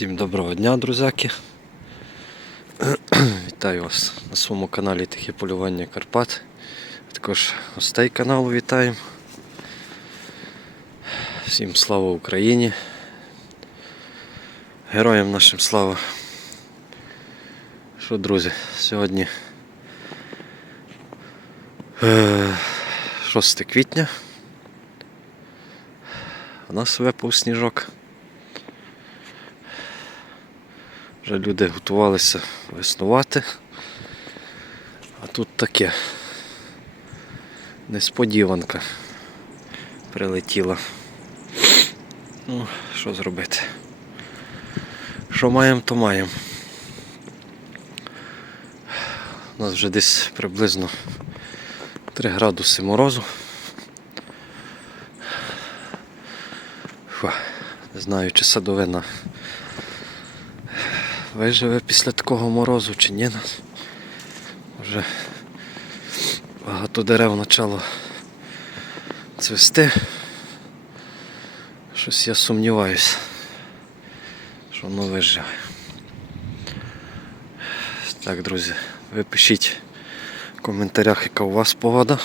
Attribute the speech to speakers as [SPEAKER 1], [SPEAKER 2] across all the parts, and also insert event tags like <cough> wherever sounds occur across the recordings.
[SPEAKER 1] Всім доброго дня, друзяки. <clears throat> Вітаю вас на своєму каналі Тихе полювання Карпат. Також гостей каналу вітаємо. Всім слава Україні. Героям нашим слава. Що, друзі, сьогодні е, 6 квітня. У нас випав сніжок. Вже люди готувалися веснувати. А тут таке несподіванка прилетіла. Ну, що зробити? Що маємо, то маємо. У нас вже десь приблизно 3 градуси морозу. Фу, не знаю, чи садовина виживе після такого морозу чи ні. Вже багато дерев почало цвісти. Щось я сумніваюся, що воно виживе. Так, друзі, ви пишіть в коментарях, яка у вас погода.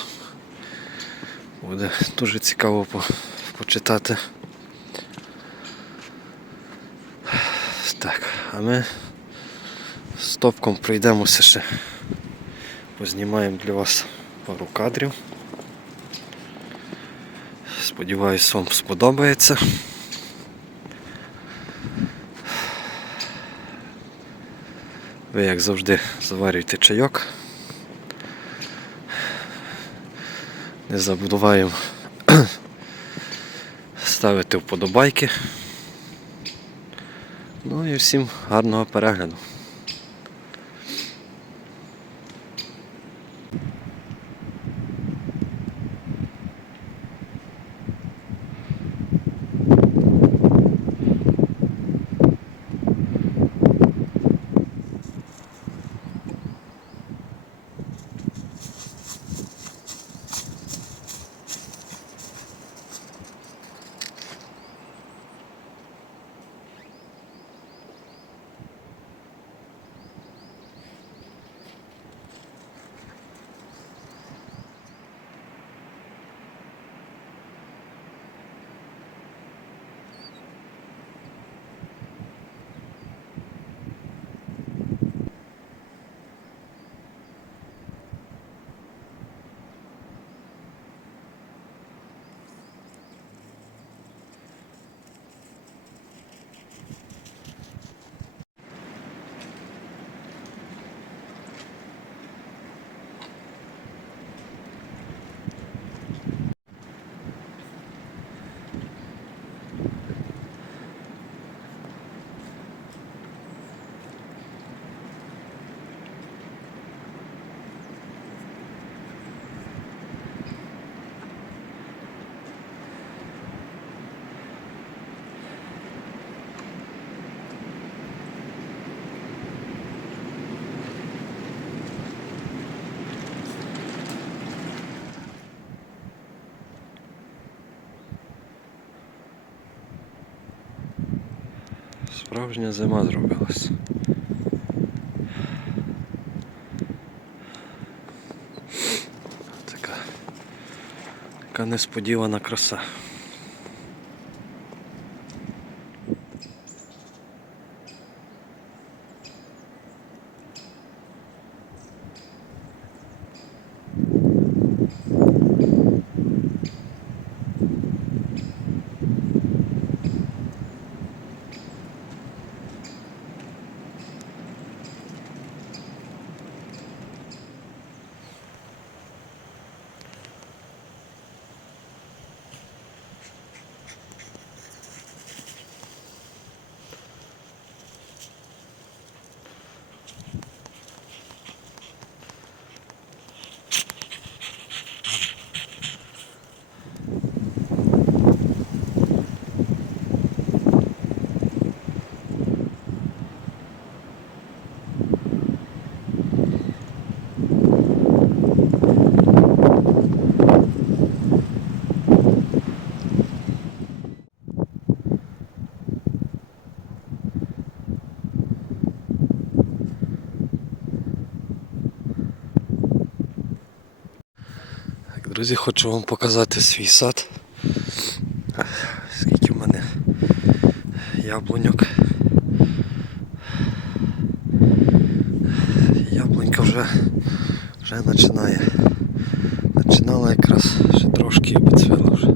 [SPEAKER 1] Буде дуже цікаво почитати. Так, а ми з топком пройдемося ще. Познімаємо для вас пару кадрів. Сподіваюсь, вам сподобається. Ви, як завжди, заварюйте чайок. Не забуваємо <clears throat> ставити вподобайки. Ну і всім гарного перегляду. Справжня зима зробилась. Така, така несподівана краса. Друзі, хочу вам показати свій сад. Скільки в мене яблуньок. Яблунька вже, вже починає. Починала якраз ще трошки і поцвіла вже.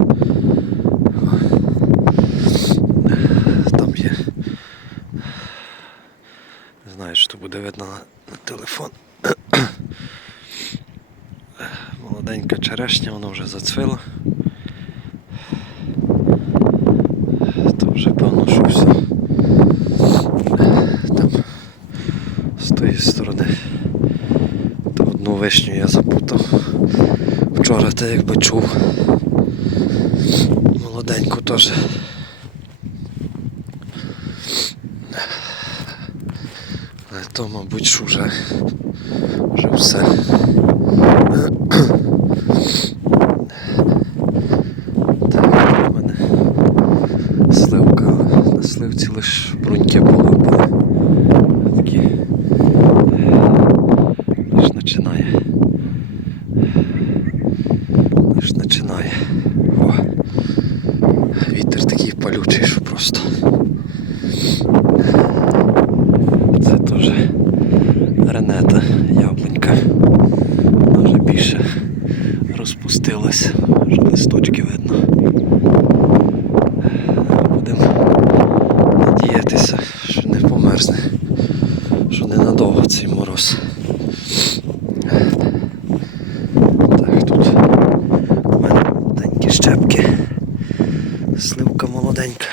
[SPEAKER 1] Там є. Не знаю, що буде видно на, на телефон. Молоденька черешня, вона вже зацвіла. То вже певно, що все. Там з тої сторони. То одну вишню я запутав. Вчора те якби чув. Молоденьку теж. Але то, мабуть, що вже, вже все. Так, у мене сливка. На сливці лише бруньки були. Такі. Лиш починає. Лиш починає. О. Вітер такий палючий, що просто. Це теж ренета яблунька. Вона вже більше розпустилась, вже листочки видно. Будемо надіятися, що не померзне, що ненадовго цей мороз. Так, тут у мене молоденькі щепки. Сливка молоденька.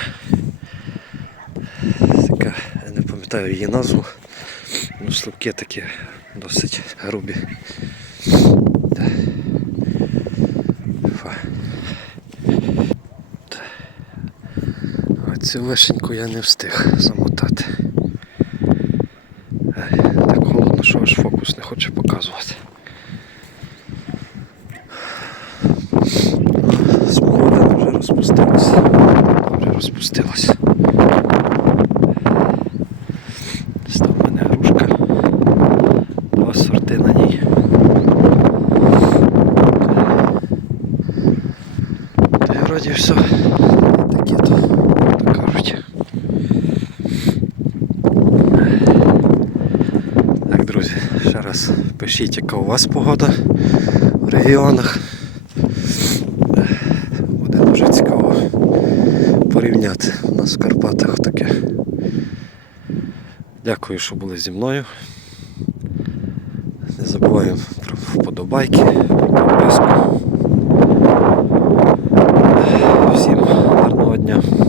[SPEAKER 1] Така, я не пам'ятаю її назву. Ну, сливки такі досить грубі. Цю вишеньку я не встиг замотати. Так холодно, що аж фокус не хоче показувати. Зараз пишіть, яка у вас погода в регіонах. Буде дуже цікаво порівняти у нас в Карпатах таке. Дякую, що були зі мною. Не забуваємо про вподобайки, про підписку. Всім гарного дня!